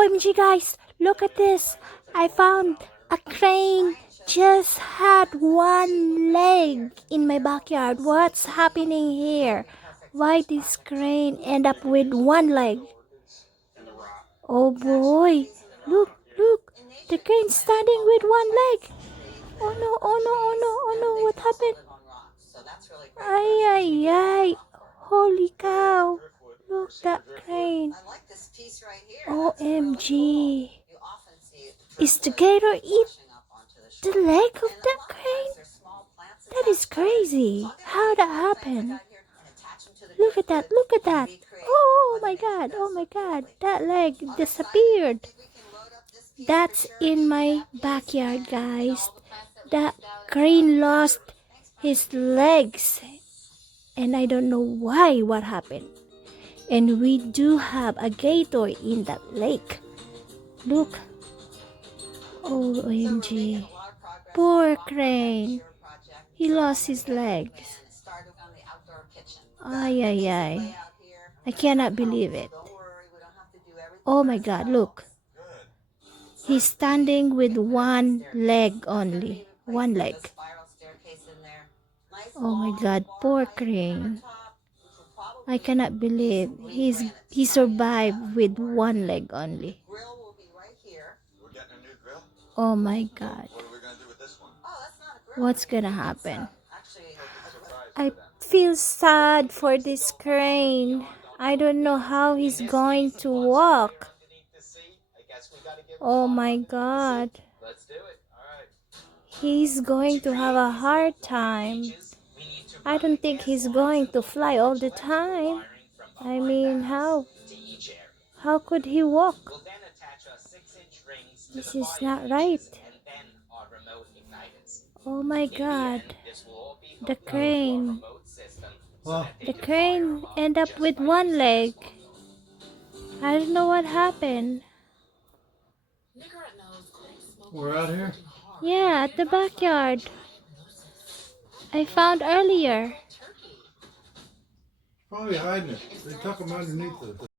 OMG guys, look at this. I found a crane just had one leg in my backyard. What's happening here? Why this crane end up with one leg? Oh boy, look, look, the crane standing with one leg. Oh no, oh no, oh no, oh no, what happened? Ay, ay, ay, holy cow. Look, that crane. OMG. Is the gator eat the leg of that crane? That is crazy. How that happened? Look at that, look at that. Oh my god, oh my god. That leg disappeared. That's in my backyard, guys. That crane lost his legs. And I don't know why, what happened. And we do have a gator in that lake. Look. OMG. Poor crane. He lost his legs. Ay, ay, ay. I cannot believe it. Oh my god, look. He's standing with one leg only. One leg. Oh my god, poor crane. I cannot believe he survived with one leg only. Oh my god. What's gonna happen? I feel sad for this crane. I don't know how he's going to walk. Oh my god. He's going to have a hard time. I don't think he's going to fly all the time. I mean, how? How could he walk? This is not right. Oh my god. The crane. The crane end up with one leg. I don't know what happened. We're out here? Yeah, at the backyard. I found earlier. Probably hiding it. They tuck them underneath the...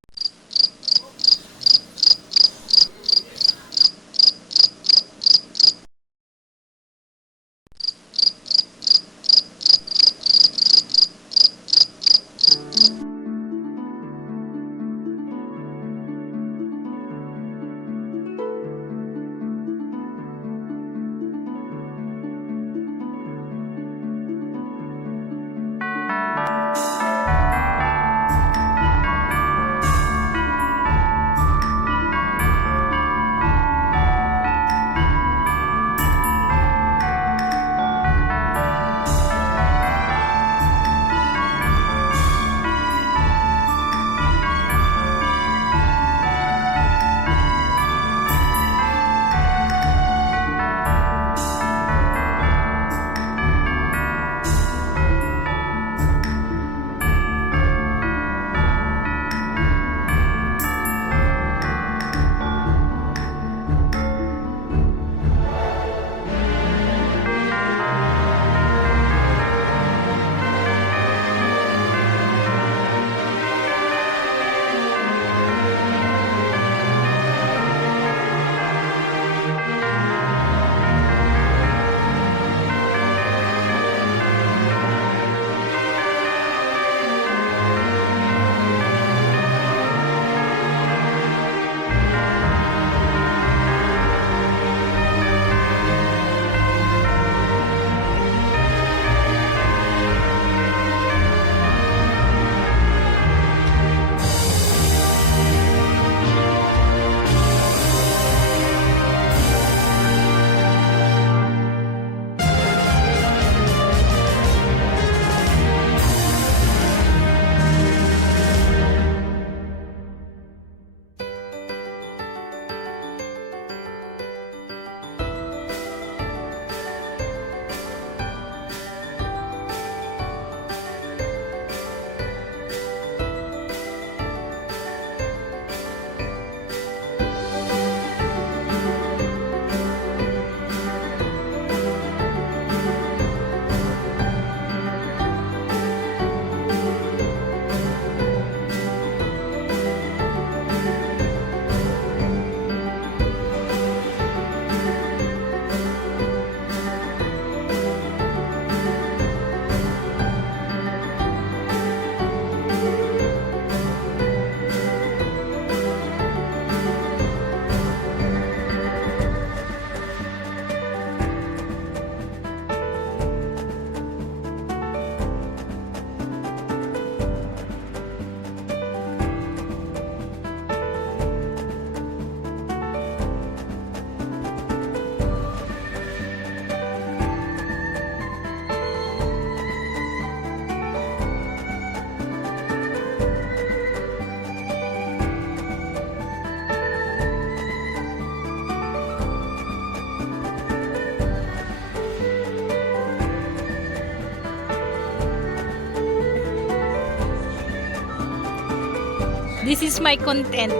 This is my content.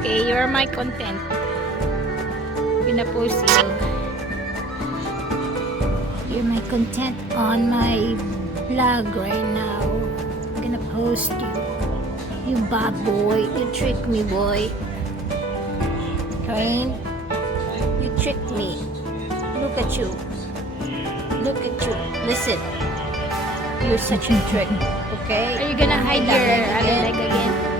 Okay, you're my content. I'm gonna post you. You're my content on my vlog right now. I'm gonna post you. You bad boy. You tricked me, boy. Karen, you tricked me. Look at you. Look at you. Listen. You're such a trick. Okay? Are you gonna hide your other leg again?